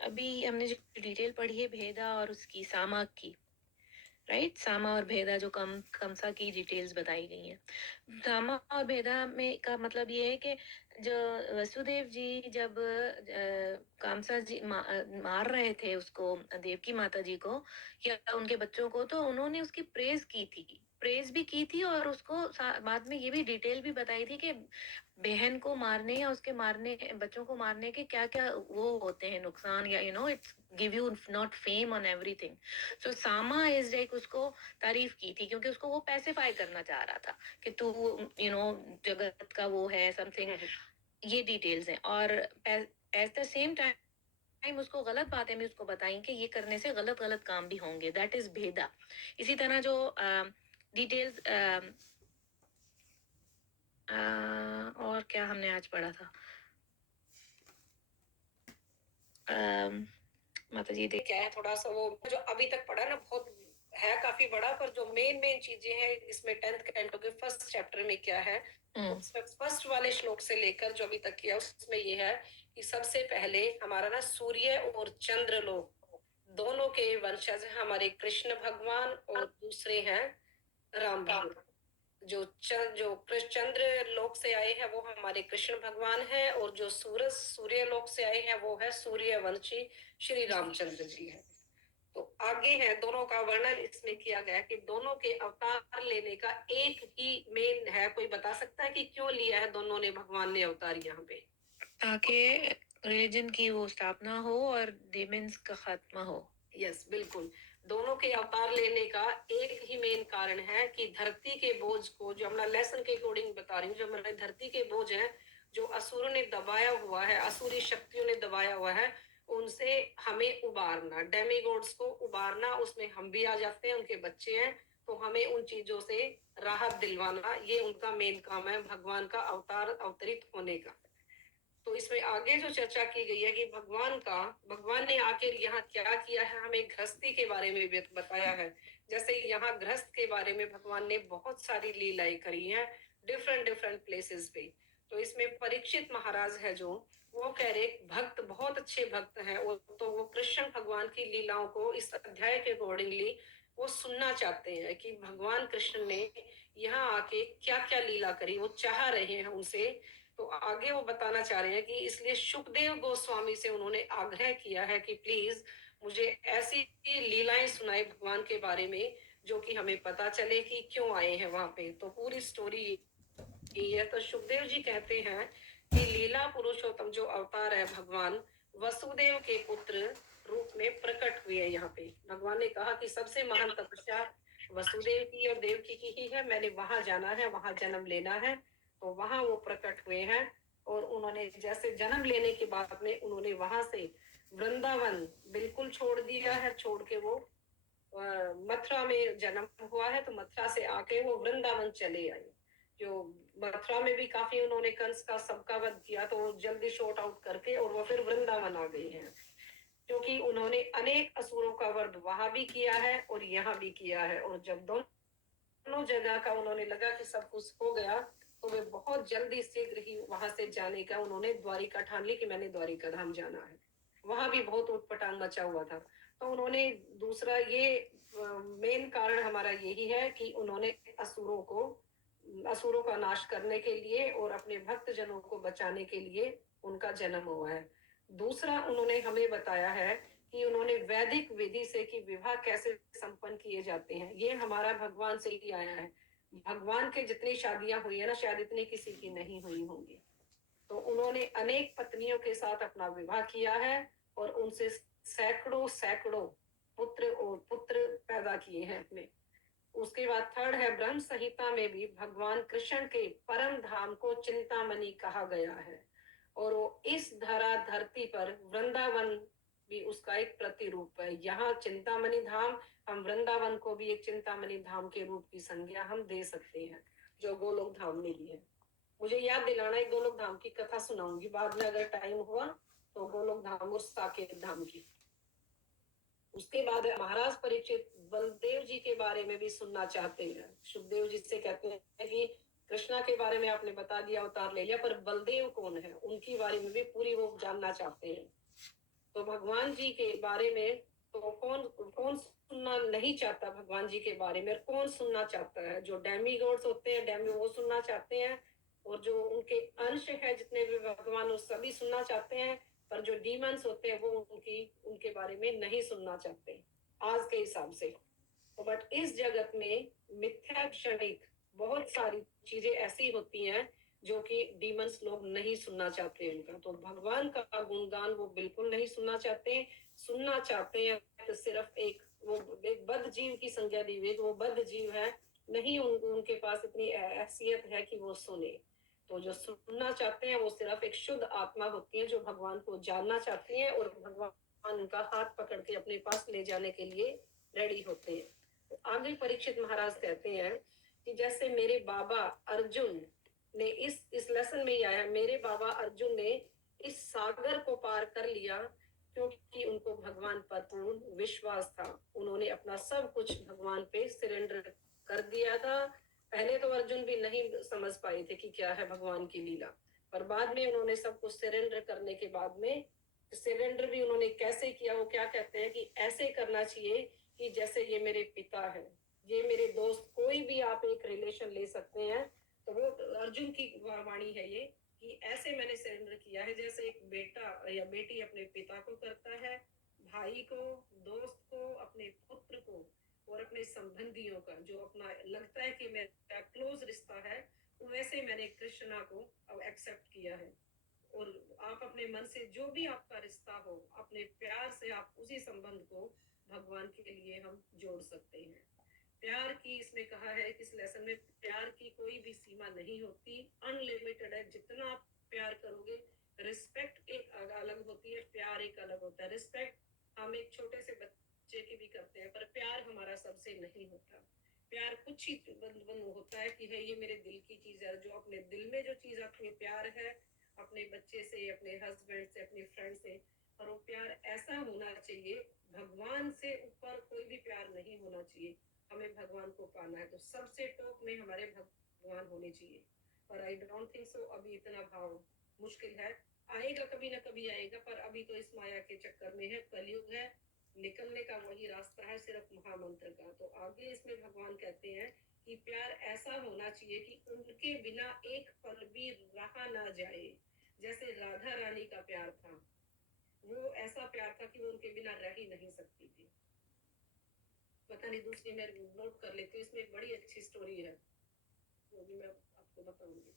अभी हमने जो डिटेल पढ़ी है भेदा और उसकी सामा की, राइट, सामा और भेदा जो कंसा की डिटेल्स बताई गई हैं। सामा और भेदा में का मतलब ये है कि जो वसुदेव जी जब कामसा जी मार रहे थे उसको, देवकी माता जी को या उनके बच्चों को, तो उन्होंने उसकी प्रेज भी की थी और उसको बाद में ये भी डिटेल भी बताई थी कि बहन को मारने या उसके मारने, बच्चों को मारने के क्या क्या वो होते हैं नुकसान, या it's give you not fame on everything. So सामा इज लाइक उसको तारीफ की थी क्योंकि उसको वो पैसिफाई करना चाह रहा था कि तू जगत का वो है समथिंग। ये डिटेल्स हैं और एट द सेम टाइम उसको गलत बातें भी उसको बताई कि ये करने से गलत गलत काम भी होंगे, दैट इज भेदा। इसी तरह जो डिटेल्स और क्या हमने आज पढ़ा था, माता जी देख क्या है थोड़ा सा वो जो अभी तक पढ़ा ना बहुत है काफी बड़ा, पर जो मेन चीजें हैं इसमें 10th कैंटो के फर्स्ट चैप्टर में क्या है, उसमें फर्स्ट वाले श्लोक से लेकर जो अभी तक किया उसमें ये है कि सबसे पहले हमारा ना सूर्य और चंद्र लोग दोनों के वंशज हमारे कृष्ण भगवान और दूसरे हैं राम भगवान। जो चंद्र लोक से आए हैं वो हमारे कृष्ण भगवान हैं, और जो सूर्य लोक से आए हैं वो है सूर्यवंशी श्री रामचंद्र जी है। तो आगे है दोनों का वर्णन इसमें किया गया कि दोनों के अवतार लेने का एक ही मेन है। कोई बता सकता है कि क्यों लिया है दोनों ने भगवान ने अवतार यहाँ पे? ताकि रिलीजन की वो स्थापना हो और डेमन्स का खात्मा हो। यस, बिल्कुल। दोनों के अवतार लेने का एक ही मेन कारण है कि धरती के बोझ को, जो हमारा लेसन के अकॉर्डिंग बता रही हूँ, जो हमारे धरती के बोझ है जो असुरों ने दबाया हुआ है, असुरी शक्तियों ने दबाया हुआ है, उनसे हमें उबारना, डेमीगॉड्स को उबारना। उसमें हम भी आ जाते हैं, उनके बच्चे हैं, तो हमें उन चीजों से राहत दिलवाना, ये उनका मेन काम है भगवान का अवतरित होने का। तो इसमें आगे जो चर्चा की गई है कि भगवान ने आखिर यहाँ क्या किया है, हमें गृहस्थी के बारे में भी बताया है। जैसे यहाँ गृहस्थ के बारे में भगवान ने बहुत सारी लीलाएं करी हैं डिफरेंट डिफरेंट प्लेसेस पे। तो इसमें परीक्षित महाराज है जो, वो कह रहे भक्त, बहुत अच्छे भक्त हैं वो, तो वो कृष्ण भगवान की लीलाओं को इस अध्याय के अकॉर्डिंगली वो सुनना चाहते हैं कि भगवान कृष्ण ने यहाँ आके क्या क्या लीला करी, वो चाह रहे हैं उनसे। तो आगे वो बताना चाह रहे हैं कि इसलिए सुखदेव गोस्वामी से उन्होंने आग्रह किया है कि प्लीज मुझे ऐसी लीलाएं सुनाए भगवान के बारे में जो कि हमें पता चले कि क्यों आए हैं वहां पे। तो पूरी स्टोरी ये है। तो सुखदेव जी कहते हैं कि लीला पुरुषोत्तम जो अवतार है भगवान वसुदेव के पुत्र रूप में प्रकट हुए हैं यहाँ पे। भगवान ने कहा कि सबसे महान तपस्या वसुदेव की और देवकी की ही है, मैंने वहां जाना है, वहां जन्म लेना है। तो वहां वो प्रकट हुए हैं, और उन्होंने जैसे जन्म लेने के बाद में उन्होंने वहां से वृंदावन बिल्कुल छोड़ दिया है, छोड़ के वो मथुरा में जन्म हुआ है, तो मथुरा से आके वो वृंदावन चले आए। जो मथुरा में भी काफी उन्होंने कंस का सबका वध किया, तो वो जल्दी शॉर्ट आउट करके और वो फिर वृंदावन आ गई हैं, क्योंकि उन्होंने अनेक असुरों का वध वहां भी किया है और यहाँ भी किया है। और जब दोनों जगह का उन्होंने लगा कि सब कुछ हो गया, तो वे बहुत जल्दी शीघ्र ही वहां से जाने का उन्होंने द्वारिका ठान ली कि मैंने द्वारिका धाम जाना है। वहां भी बहुत उटपटांग मचा हुआ था। तो उन्होंने दूसरा ये मेन कारण हमारा यही है कि उन्होंने असुरों का नाश करने के लिए और अपने भक्त जनों को बचाने के लिए उनका जन्म हुआ है। दूसरा उन्होंने हमें बताया है कि उन्होंने वैदिक विधि से कि विवाह कैसे संपन्न किए जाते हैं, ये हमारा भगवान से ही आया है। भगवान के जितनी शादियां हुई है ना, शायद इतनी किसी की नहीं हुई होंगी। तो उन्होंने अनेक पत्नियों के साथ अपना विवाह किया है और उनसे सैकड़ों सैकड़ों पुत्र पैदा किए हैं अपने। उसके बाद थर्ड है, ब्रह्म संहिता में भी भगवान कृष्ण के परम धाम को चिंतामणि कहा गया है, और वो इस धरती पर वृंदावन भी उसका एक प्रतिरूप है। यहाँ चिंतामणि धाम, हम वृंदावन को भी एक चिंतामणि धाम के रूप की संज्ञा हम दे सकते हैं, जो गोलोक धाम में भी है। मुझे याद दिलाना, एक गोलोक धाम की कथा सुनाऊंगी बाद में अगर टाइम हुआ तो, गोलोक धाम और साकेत धाम की। उसके बाद महाराज परीक्षित बलदेव जी के बारे में भी सुनना चाहते हैं। सुखदेव जी से कहते हैं कि कृष्णा के बारे में आपने बता दिया, अवतार ले लिया, पर बलदेव कौन है, उनके बारे में भी पूरी वो जानना चाहते हैं। तो भगवान जी के बारे में, तो कौन कौन सुनना नहीं चाहता भगवान जी के बारे में, और कौन सुनना चाहता है? जो डेमीगॉड्स होते हैं, डेमी वो सुनना चाहते हैं, और जो उनके अंश है जितने भी भगवान, वो सभी सुनना चाहते हैं। पर जो डीमंस होते हैं वो उनके बारे में नहीं सुनना चाहते आज के हिसाब से। तो बट इस जगत में मिथ्या क्षणिक बहुत सारी चीजें ऐसी होती हैं जो कि डीमंस लोग नहीं सुनना चाहते उनका। तो भगवान का गुणगान वो बिल्कुल नहीं सुनना चाहते। सुनना चाहते हैं तो सिर्फ वो एक बद्ध जीव की संज्ञा दी हुई, वो बद्ध जीव है, नहीं उनके पास इतनी हैसियत है कि वो सुने। तो जो सुनना चाहते हैं वो सिर्फ एक शुद्ध आत्मा होती है जो भगवान को जानना चाहती है, और भगवान उनका हाथ पकड़ के अपने पास ले जाने के लिए रेडी होते हैं। तो आगे परीक्षित महाराज कहते हैं कि जैसे मेरे बाबा अर्जुन ने इस लेसन में ही आया, मेरे बाबा अर्जुन ने इस सागर को पार कर लिया क्योंकि उनको भगवान पर पूर्ण विश्वास था। उन्होंने अपना सब कुछ भगवान पे सरेंडर कर दिया था। पहले तो अर्जुन भी नहीं समझ पाए थे कि क्या है भगवान की लीला, पर बाद में उन्होंने सब कुछ सरेंडर करने के बाद में, सरेंडर भी उन्होंने कैसे किया, वो क्या कहते हैं कि ऐसे करना चाहिए कि जैसे ये मेरे पिता है, ये मेरे दोस्त, कोई भी आप एक रिलेशन ले सकते हैं। तो वो अर्जुन की वाणी है ये, कि ऐसे मैंने सरेंडर किया है जैसे एक बेटा या बेटी अपने पिता को करता है, भाई को, दोस्त को, अपने पुत्र को, और अपने संबंधियों का जो अपना लगता है कि मेरा क्लोज रिश्ता है, वैसे मैंने कृष्णा को अब एक्सेप्ट किया है। और आप अपने मन से जो भी आपका रिश्ता हो, अपने प्यार से आप उसी संबंध को भगवान के लिए हम जोड़ सकते हैं। प्यार की इसमें कहा है कि इस लेसन में प्यार की कोई भी सीमा नहीं होती, अनलिमिटेड है जितना आप प्यार करोगे। रिस्पेक्ट एक अलग होती है, प्यार एक अलग होता है। रिस्पेक्ट हम एक छोटे से बच्चे की भी करते हैं, पर प्यार हमारा सबसे नहीं होता। प्यार कुछ ही बंद होता है कि है ये मेरे दिल की चीज है, जो अपने दिल में जो चीज आपके प्यार है, अपने बच्चे से, अपने हस्बैंड से, अपने फ्रेंड से, और वो प्यार ऐसा होना चाहिए, भगवान से ऊपर कोई भी प्यार नहीं होना चाहिए। हमें भगवान को पाना है तो सबसे टॉप में हमारे भगवान होने चाहिए। पर आई डोंट थिंक सो अभी इतना भाव मुश्किल है, आएगा कभी ना कभी आएगा, पर अभी तो इस माया के चक्कर में है, कलयुग है, निकलने का वही रास्ता है सिर्फ महामंत्र का। तो आगे इसमें भगवान कहते हैं कि प्यार ऐसा होना चाहिए कि उनके बिना एक पल भी रहा ना जाए। जैसे राधा रानी का प्यार था, वो ऐसा प्यार था कि वो उनके बिना रह ही नहीं सकती थी। पता नहीं, दूसरी मैं नोट कर लेती हूँ, इसमें एक बड़ी अच्छी स्टोरी है, वो भी मैं आपको बताऊंगी।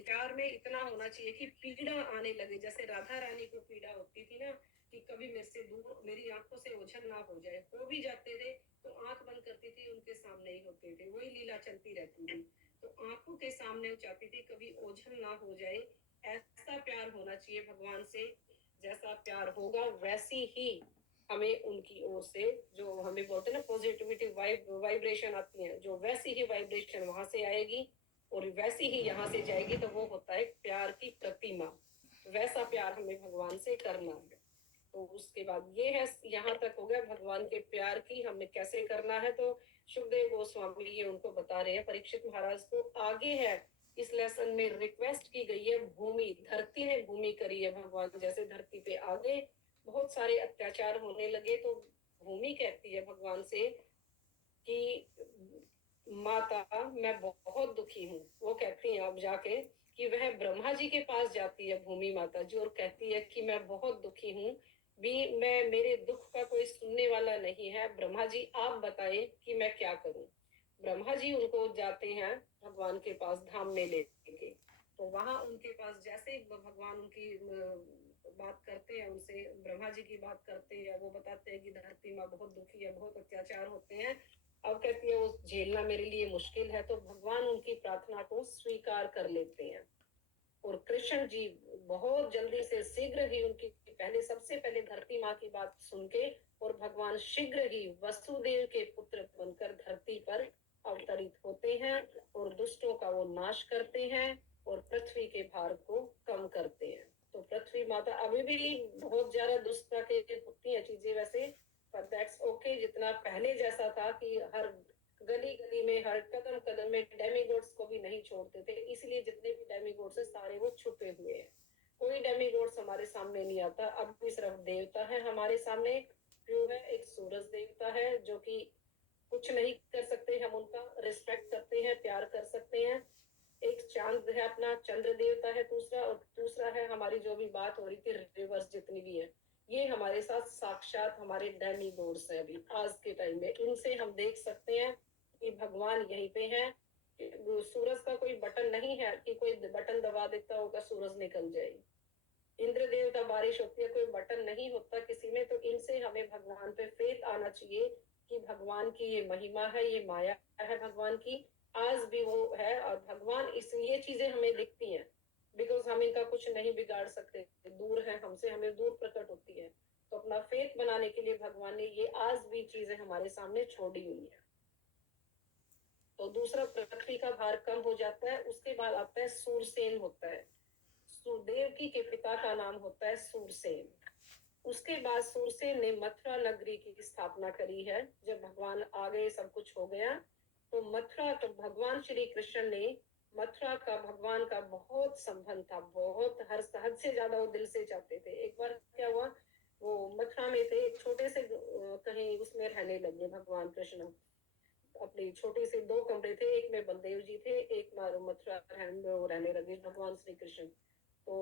प्यार में इतना होना चाहिए कि पीड़ा आने लगे, जैसे राधा रानी को पीड़ा होती थी ना कि कभी मेरे से दूर, मेरी आंखों से ओझल ना हो जाए, हो भी जाते थे तो आंख बंद करती थी, उनके सामने ही होते थे, वही लीला चलती रहती थी। तो आंखों के सामने वो चाहती थी कभी ओझल ना हो जाए। ऐसा प्यार होना चाहिए भगवान से, जैसा प्यार होगा वैसी ही हमें उनकी ओर से, जो हमें बोलते हैं ना पॉजिटिविटी वाइब्रेशन आती है, जो वैसी ही वाइब्रेशन वहां से आएगी और वैसी ही यहाँ से जाएगी। तो वो होता है प्यार की प्रतिमा। वैसा प्यार हमें भगवान से करना है। तो उसके बाद ये है, यहाँ तक हो गया भगवान के प्यार की हमें कैसे करना है। तो सुखदेव गोस्वामी ये उनको बता रहे हैं परीक्षित महाराज को। आगे है इस लेसन में रिक्वेस्ट की गई है, भूमि, धरती ने भूमि करी है भगवान, जैसे धरती पे आगे बहुत सारे अत्याचार होने लगे तो भूमि कहती है भगवान से कि माता मैं बहुत दुखी हूँ। वो कहती है अब जाके कि वह ब्रह्मा जी के पास जाती है भूमि माता जी, और कहती है कि मैं बहुत दुखी हूँ, भी मैं, मेरे दुख का कोई सुनने वाला नहीं है, ब्रह्मा जी आप बताएं कि मैं क्या करूं। ब्रह्मा जी उनको जाते हैं भगवान के पास धाम में लेके। तो वहां उनके पास जैसे भगवान उनकी बात करते हैं, उनसे ब्रह्मा जी की बात करते हैं, वो बताते हैं कि धरती माँ बहुत दुखी है, बहुत अत्याचार होते हैं। अब कहती है वो झेलना मेरे लिए मुश्किल है, तो भगवान उनकी प्रार्थना को स्वीकार कर लेते हैं। और कृष्ण जी बहुत जल्दी से, शीघ्र ही उनकी पहले, सबसे पहले धरती माँ की बात सुन के, और भगवान शीघ्र ही वसुदेव के पुत्र बनकर धरती पर अवतरित होते हैं और दुष्टों का वो नाश करते हैं और पृथ्वी के भार को कम करते हैं। तो पृथ्वी माता अभी भी बहुत ज्यादा दुष्टता के होती है चीजें वैसे, पर दैट्स ओके, जितना पहले जैसा था कि हर गली गली में, हर कदम कदम में डेमीगॉड्स को भी नहीं छोड़ते थे, इसलिए जितने भी डेमीगॉड्स है सारे वो छुपे हुए हैं। कोई डेमीगॉड्स हमारे सामने नहीं आता, अब भी सिर्फ देवता है हमारे सामने। क्यों है? एक सूरज देवता है जो कि कुछ नहीं कर सकते, हम उनका रिस्पेक्ट करते हैं, प्यार कर सकते हैं। एक चांद है अपना, चंद्र देवता है दूसरा, और दूसरा है हमारी जो भी बात हो रही थी रिवर्स जितनी भी है, ये हमारे साथ साक्षात हमारे डेमी गॉड्स है अभी आज के टाइम में। इनसे हम देख सकते हैं कि भगवान यहीं पे है। सूरज का कोई बटन नहीं है कि कोई बटन दबा देता होगा सूरज निकल जाए। इंद्र देवता बारिश होती है, कोई बटन नहीं होता किसी में। तो इनसे हमें भगवान पे फेथ आना चाहिए कि भगवान की ये महिमा है, ये माया है भगवान की, आज भी वो है। और भगवान इस ये चीजें हमें दिखती हैं बिकॉज हम इनका कुछ नहीं बिगाड़ सकते, दूर है हमसे, हमें दूर प्रकट होती है। तो अपना फेथ बनाने के लिए भगवान ने ये आज भी चीजें हमारे सामने छोड़ी हुई है। तो दूसरा पृथ्वी का भार कम हो जाता है। उसके बाद आता है सूरसेन होता है। देवकी के पिता का नाम होता है सूरसेन। उसके बाद सूरसेन ने मथुरा नगरी की स्थापना करी है। जब भगवान आ गए, सब कुछ हो गया, तो मथुरा, तो भगवान श्री कृष्ण ने मथुरा का, भगवान का बहुत संबंध था, बहुत हर हद से ज्यादा वो दिल से चाहते थे। एक बार क्या हुआ, वो मथुरा में थे, एक छोटे से कहीं उसमें रहने लगे भगवान कृष्ण। अपने छोटे से दो कमरे थे, एक में बलदेव जी थे, एक में मथुरा रहने लगे भगवान श्री कृष्ण। तो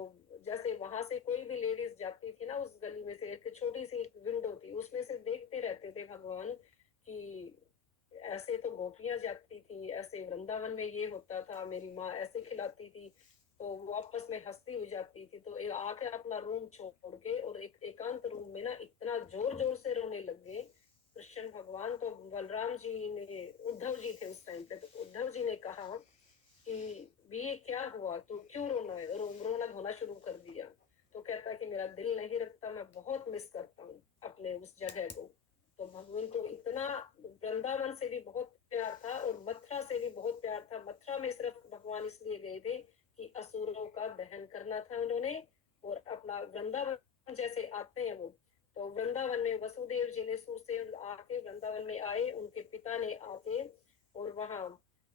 जैसे वहां से कोई भी लेडीज जाती थी ना, उस गली में से एक छोटी सी एक विंडो थी, उसमें से देखते रहते थे भगवान कि ऐसे तो गोपियां जाती थी, ऐसे वृंदावन में ये होता था, मेरी माँ ऐसे खिलाती थी। तो वो आपस में हंसती हुई जाती थी। तो आके अपना रूम छोड़ के और एक एकांत रूम में ना इतना जोर जोर से रोने लग गए कृष्ण भगवान। तो बलराम जी ने, उद्धव जी थे उस टाइम पे, तो उद्धव जी ने कहा कि ये क्या हुआ, तू क्यों रोना धोना शुरू कर दिया। तो कहता कि मेरा दिल नहीं रखता, मैं बहुत मिस करता हूँ अपने उस जगह को। तो भगवान को इतना वृंदावन से भी बहुत प्यार था और मथुरा से भी बहुत प्यार था। मथुरा में सिर्फ भगवान इसलिए गए थे कि असुरों का दहन करना था उन्होंने, और अपना वृंदावन जैसे आते हैं वो, तो वृंदावन में वसुदेव जी ने सुर से आके वृंदावन में आए, उनके पिता ने आके, और वहां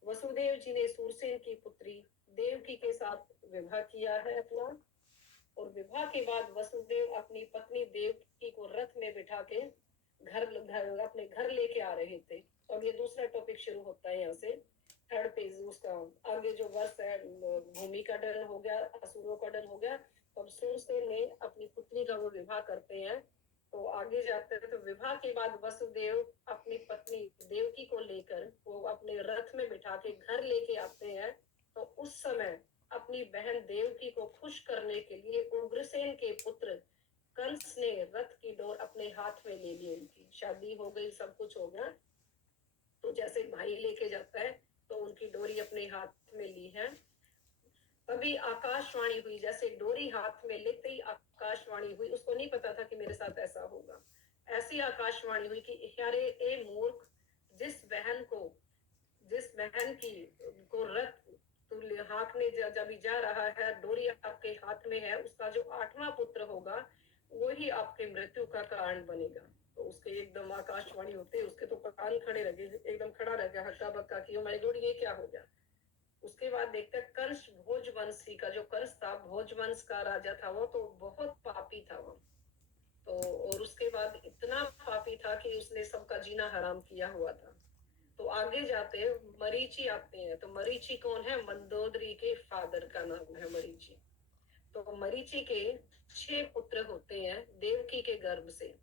वसुदेव जी ने सूरसेन की पुत्री देवकी के साथ विवाह किया है अपना। और विवाह के बाद वसुदेव अपनी पत्नी देवकी को रथ में बिठा के अपने घर लेके आ रहे थे। और ये दूसरा टॉपिक शुरू होता है यहाँ से, थर्ड पेज उसका। आगे जो वर्ष है, भूमि का डर हो गया, असुरों का डर हो गया। तो सूरसेन ने अपनी पुत्री का वो विवाह करते हैं। तो आगे जाते हैं, तो विवाह के बाद वसुदेव अपनी पत्नी देवकी को लेकर वो अपने रथ में बिठा के घर लेके आते हैं। तो उस समय अपनी बहन देवकी को खुश करने के लिए उग्रसेन के पुत्र कंस ने रथ की डोर अपने हाथ में ले ली। उनकी शादी हो गई, सब कुछ हो गया, तो जैसे भाई लेके जाता है तो उनकी डोरी अपने हाथ में ली है। तभी आकाशवाणी हुई, जैसे डोरी हाथ में लेते ही आकाशवाणी हुई। उसको नहीं पता था कि मेरे साथ ऐसा होगा। ऐसी आकाशवाणी हुई कि अरे ए मूर्ख, जिस बहन को, जिस बहन की को रथ हाँकने जब जा रहा है, डोरी आपके हाथ में है, उसका जो 8वां पुत्र होगा वही आपके मृत्यु का कारण बनेगा। तो उसके एकदम आकाशवाणी होते, उसके तो कान खड़े रह गए, एकदम खड़ा रह गया हक्का बक्का कि ओ माय गॉड, ये क्या हो गया। उसके बाद देखते हैं कंस भोजवंशी का, जो कंस था भोजवंश का राजा था, वो तो बहुत पापी था वो। तो और उसके बाद इतना पापी था कि उसने सबका जीना हराम किया हुआ था। तो आगे जाते मरीचि आते हैं। तो मरीचि कौन है? मंदोदरी के फादर का नाम है मरीचि। तो मरीचि के 6 पुत्र होते हैं देवकी के गर्भ से।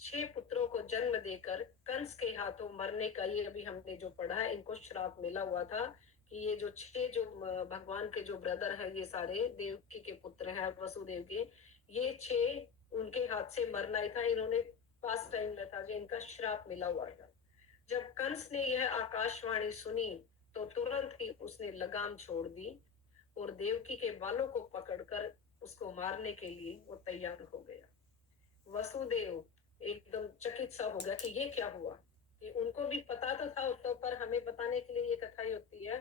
6 पुत्रों को जन्म देकर कंस के हाथों मरने का, ये अभी हमने जो पढ़ा है, इनको श्राप मिला हुआ था कि ये जो 6 जो भगवान के जो ब्रदर है, ये सारे देवकी के पुत्र हैं वसुदेव के, ये 6 उनके हाथ से मरना ही था। इन्होंने पास टाइम में था जो इनका श्राप मिला हुआ था। जब कंस ने यह आकाशवाणी सुनी तो तुरंत ही उसने लगाम छोड़ दी और देवकी के बालों को पकड़कर उसको मारने के लिए वो तैयार हो गया। वसुदेव एकदम चकित सा हो गया कि ये क्या हुआ। कि उनको भी पता तो था, तो पर हमें बताने के लिए ये कथा ही होती है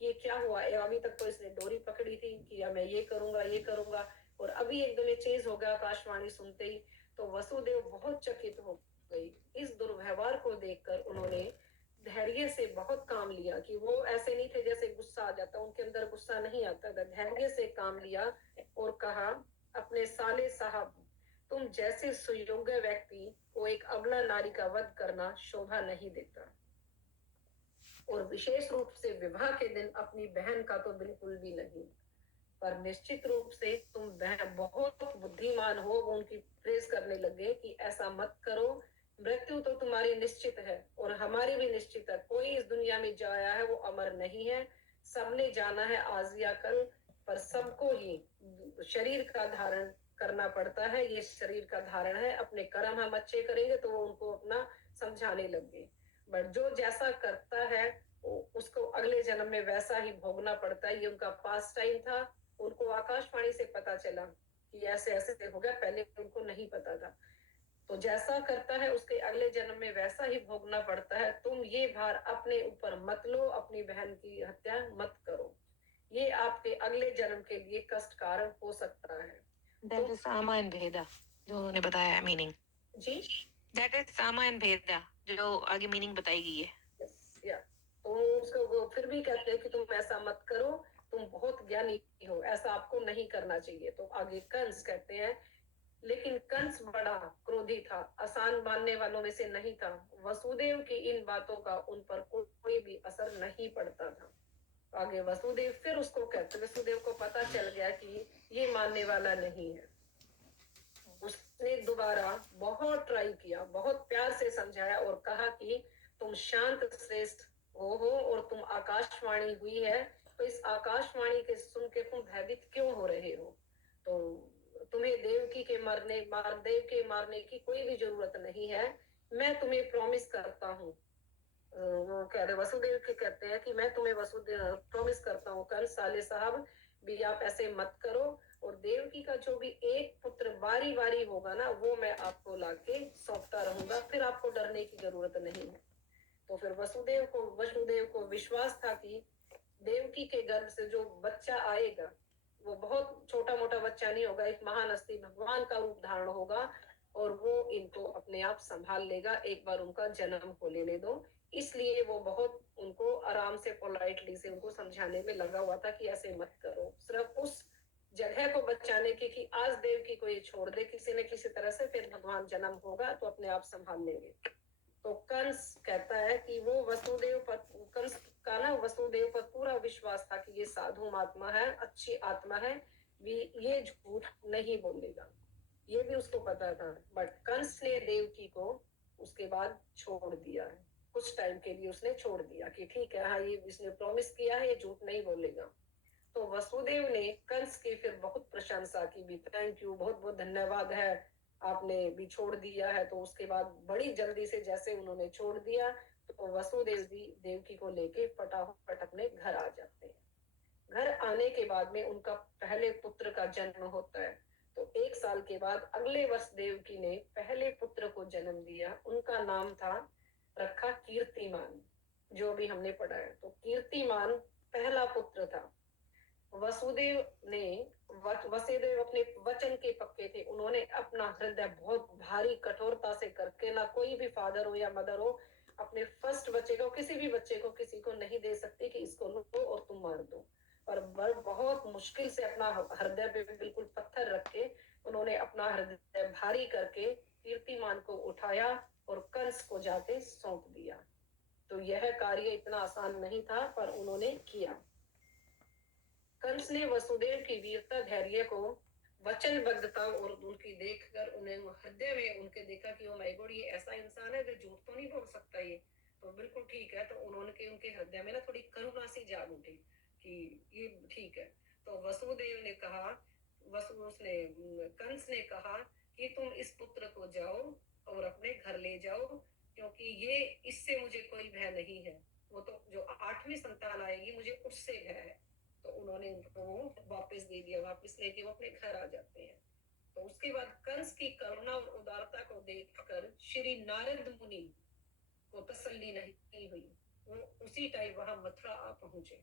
कि ये क्या हुआ। अभी तक तो इसने डोरी पकड़ी थी कि मैं ये करूंगा ये करूंगा, और अभी एकदम ये चेंज हो गया आकाशवाणी सुनते ही। तो वसुदेव बहुत चकित हो गई। इस दुर्व्यवहार को देखकर उन्होंने धैर्य से बहुत काम लिया, कि वो ऐसे नहीं थे जैसे गुस्सा आ जाता, उनके अंदर गुस्सा नहीं आता था, धैर्य से काम लिया और कहा अपने साले साहब, तुम जैसे सुयोग्य व्यक्ति को एक अबला नारी का वध करना शोभा नहीं देता, और विशेष रूप से विवाह के दिन अपनी बहन का तो बिल्कुल भी नहीं। पर निश्चित रूप से तुम बहन बहुत बुद्धिमान हो। वो उनकी प्रेज करने लगे कि ऐसा मत करो, मृत्यु तो तुम्हारी निश्चित है और हमारी भी निश्चित है। कोई इस दुनिया में जो आया है वो अमर नहीं है, सबने जाना है आज या कल, पर सबको ही शरीर का धारण करना पड़ता है। ये शरीर का धारण है, अपने कर्म हम अच्छे करेंगे तो वो उनको अपना समझाने लगे। बट जो जैसा करता है उसको अगले जन्म में वैसा ही भोगना पड़ता है। ये उनका पास टाइम था। उनको आकाशवाणी से पता चला कि ऐसे ऐसे हो गया, पहले उनको नहीं पता था। तो जैसा करता है उसके अगले जन्म में वैसा ही भोगना पड़ता है। तुम ये भार अपने ऊपर मत लो, अपनी बहन की हत्या मत करो, ये आपके अगले जन्म के लिए कष्ट कारण हो सकता है। दैट इज सामा एंड भेदा जो उन्होंने बताया है meaning. Ji, that is Sama and भेदा जो आगे मीनिंग बताई गई है। या तो उसको वो फिर भी कहते हैं कि तुम ऐसा मत करो, तुम बहुत ज्ञानी हो, ऐसा आपको नहीं करना चाहिए। तो आगे कंस कहते हैं, लेकिन कंस बड़ा क्रोधी था, आसान मानने वालों में से नहीं था। वसुदेव की इन बातों का उन पर कोई भी असर नहीं पड़ता था। आगे वसुदेव फिर उसको कहते, वसुदेव को पता चल गया कि ये मानने वाला नहीं है। उसने दोबारा बहुत ट्राई किया, बहुत प्यार से समझाया और कहा कि तुम शांत श्रेष्ठ हो और तुम आकाशवाणी हुई है, तो इस आकाशवाणी के सुन के तुम भयभीत क्यों हो रहे हो? तो तुम्हें देव के मारने की कोई भी जरूरत नहीं है। मैं तुम्हें प्रॉमिस करता हूँ, वो कह रहे वसुदेव के कहते हैं कि मैं तुम्हें वसुदेव प्रॉमिस करता हूँ कल साले साहब भी आप ऐसे मत करो, और देवकी का जो भी एक पुत्र बारी बारी होगा ना वो मैं आपको लाके सौंपता रहूंगा, फिर आपको डरने की जरूरत नहीं है। तो फिर वसुदेव को विश्वास था कि देवकी के गर्भ से जो बच्चा आएगा वो बहुत छोटा मोटा बच्चा नहीं होगा, एक महान हस्ती भगवान का रूप धारण होगा, और वो इनको अपने आप संभाल लेगा, एक बार उनका जन्म हो लेने दो। इसलिए वो बहुत उनको आराम से पोलाइटली से उनको समझाने में लगा हुआ था कि ऐसे मत करो, सिर्फ उस जगह को बचाने की कि आज देवकी को ये छोड़ दे किसी न किसी तरह से, फिर भगवान जन्म होगा तो अपने आप संभाल लेंगे। तो कंस कहता है कि वो कंस का ना वसुदेव पर पूरा विश्वास था कि ये साधु महात्मा है, अच्छी आत्मा है, ये झूठ नहीं बोलेगा, ये भी उसको पता था। बट कंस ने देवकी को उसके बाद छोड़ दिया है, कुछ टाइम के लिए उसने छोड़ दिया कि ठीक है, हाँ ये इसने प्रॉमिस किया है, ये झूठ नहीं बोलेगा। तो वसुदेव ने कंस की फिर बहुत प्रशंसा की भी, थैंक यू, बहुत बहुत धन्यवाद है, आपने भी छोड़ दिया है। तो उसके बाद बड़ी जल्दी से जैसे उन्होंने छोड़ दिया तो वसुदेव जी देवकी को लेके फटाफट अपने घर आ जाते हैं। घर आने के बाद में उनका पहले पुत्र का जन्म होता है। तो 1 साल के बाद अगले वर्ष देवकी ने पहले पुत्र को जन्म दिया, उनका नाम था रखा कीर्तिमान, जो भी हमने पढ़ा है। तो कीर्तिमान पहला पुत्र था। वसुदेव ने वसुदेव अपने वचन के पक्के थे, उन्होंने अपना हृदय बहुत भारी कठोरता से करके, ना कोई भी फादर हो या मदर हो अपने फर्स्ट बच्चे को, किसी भी बच्चे को किसी को नहीं दे सकती कि इसको लो और तुम मार दो। पर बहुत मुश्किल से अपना हृदय पे बिल्कुल पत्थर रख के उन्होंने अपना हृदय भारी करके कीर्तिमान को उठाया और कंस को जाके सौंप दिया। तो यह कार्य इतना आसान नहीं था पर उन्होंने किया। कंस ने वसुदेव की वीरता, धैर्य को, वचनबद्धता और उनकी देखकर उन्हें हृदय में उनके देखा कि ओ माय गॉड, ये ऐसा इंसान है जो झूठ तो नहीं बोल सकता, ये तो बिल्कुल ठीक है। तो उन्होंने उनके हृदय में ना थोड़ी करुणा सी जाग उठी कि ये ठीक है। तो वसुदेव ने कहा, कंस ने कहा कि तुम इस पुत्र को जाओ और अपने घर ले जाओ, क्योंकि ये इससे मुझे कोई भय नहीं है, वो तो जो 8वीं संतान आएगी मुझे उससे भय है। तो उन्होंने उनको वापस दे दिया, वापस लेके वो अपने घर आ जाते हैं। तो उसके बाद कंस की करुणा और उदारता को देखकर श्री नारद मुनि को तसल्ली नहीं हुई, वो उसी टाइम वहां मथुरा आ पहुंचे,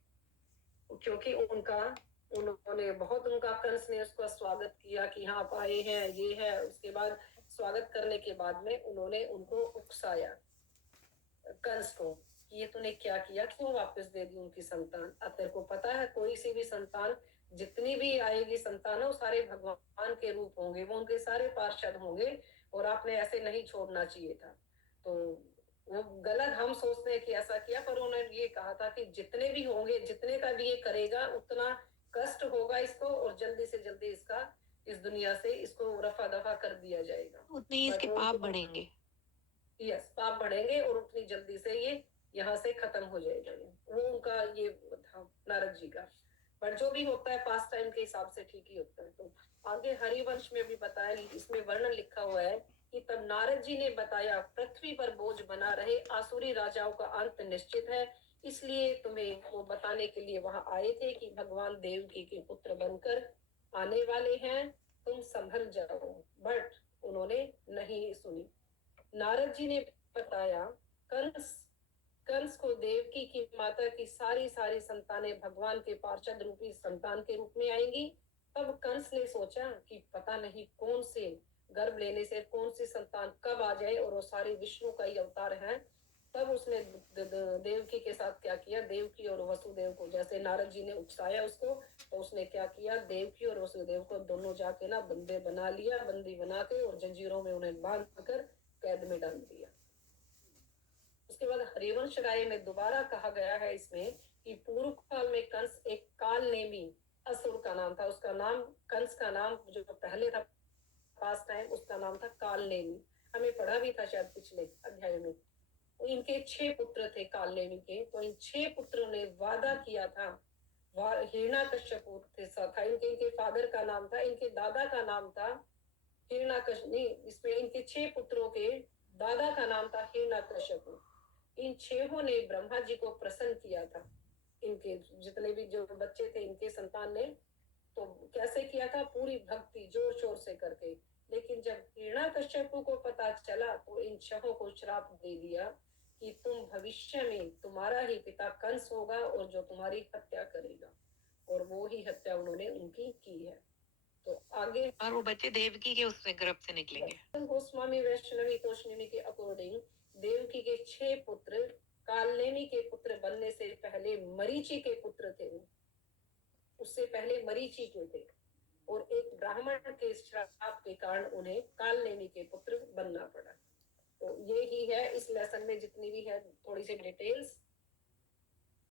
क्योंकि उन्होंने बहुत उनका कंस ने उसका स्वागत किया कि हाँ आप आए हैं, ये है। उसके बाद स्वागत करने के बाद में उन्होंने उनको उकसाया कंस को, ये तूने क्या किया, क्यों वापस दे दी उनकी संतान? अब तेरे को पता है कोई सी भी संतान जितनी भी आएगी संतान वो सारे भगवान के रूप होंगे, वो उनके सारे पार्षद होंगे, और आपने ऐसे नहीं छोड़ना चाहिए था। तो वो गलत हम सोचते हैं कि ऐसा किया, पर उन्होंने ये कहा था कि जितने भी होंगे, जितने का भी ये करेगा उतना कष्ट होगा इसको, और जल्दी से जल्दी इसका इस दुनिया से इसको रफा दफा कर दिया जाएगा। उतने ही इसके बट वो पाप उनको बढ़ेंगे। यस पाप बढ़ेंगे और उतनी जल्दी से ये यहाँ से खत्म हो जाएगा। वो उनका ये था नारद जी का। पर जो भी होता है पास टाइम के हिसाब से ठीक ही होता है। तो आगे हरिवंश में भी बताया, इसमें वर्णन लिखा हुआ है कि तब नारद जी ने बताया, पृथ्वी पर बोझ बना रहे आसुरी राजाओं का अंत निश्चित है, इसलिए तुम्हें वो बताने के लिए वहां आए थे कि भगवान देवकी के पुत्र बनकर आने वाले हैं, तुम संभल जाओ। बट उन्होंने नहीं सुनी। नारद जी ने बताया, कंस कंस को देवकी की माता की सारी सारी संतानें भगवान के पार्षद रूपी संतान के रूप में आएंगी। तब कंस ने सोचा कि पता नहीं कौन से गर्भ लेने से कौन सी संतान कब आ जाए, और वो सारे विष्णु का ही अवतार है। तब उसने देवकी के साथ क्या किया, देवकी और वसुदेव को, जैसे नारद जी ने उकसाया उसको, तो उसने क्या किया, देवकी और वसुदेव को दोनों जाके ना बंदे बना लिया, बंदी बना के, और जंजीरों में उन्हें बांध कर कैद में डाल दिया। उसके बाद हरिवंश राय में दोबारा कहा गया है इसमें कि पूर्व काल में कंस एक काल नेमी असुर का नाम था। उसका नाम, कंस का नाम जो पहले था पास टाइम, उसका नाम था काल नेमी। हमें पढ़ा भी था शायद पिछले अध्याय में। तो इनके 6 पुत्र थे काल नेमी के। तो इन 6 पुत्रों ने वादा किया था, हिरण्यकश्यप था इनके, इनके फादर का नाम था, इनके दादा का नाम था हिरण्यकश्यप, नहीं इसमें इनके 6 पुत्रों के दादा का नाम था हिरण्यकश्यप। इन 6 ने ब्रह्मा जी को प्रसन्न किया था। इनके जितने भी जो बच्चे थे इनके संतान ने, तो कैसे किया था, पूरी भक्ति जोर शोर से करके। लेकिन जब हिरण्यकश्यप को पता चला तो इन 6 को श्राप दे दिया कि तुम भविष्य में तुम्हारा ही पिता कंस होगा और जो तुम्हारी हत्या करेगा। और वो ही हत्या उन्होंने उनकी की है। तो आगे, और वो बच्चे देवकी के उससे गर्भ से निकलेंगे। गोस्वामी वैष्णवी तोषनिमी के अकॉर्डिंग देवकी के 6 पुत्र कालनेमी के पुत्र बनने से पहले मरीचि के पुत्र थे। उससे पहले मरीचि के थे, और एक ब्राह्मण के श्राप के कारण उन्हें कालनेमी के पुत्र बनना पड़ा। तो ये ही है इस लेसन में जितनी भी है थोड़ी सी डिटेल्स।